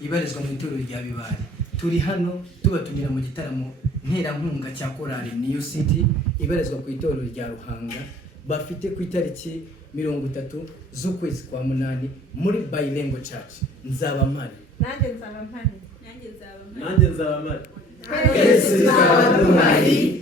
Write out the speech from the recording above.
ibarizwa mu itorero rya Bibare. Turi hano tubatumira mu gitaramo nterankunga cya korali New City ibarizwa ku itorero rya Ruhanga, bafite ku itariki 30 z'ukwezi kwa munani muri Bilingual Church. Nzaba mpari. Nanjye nzaba mpari. Nanjye nzaba mpari. Twese tuzaba duhari.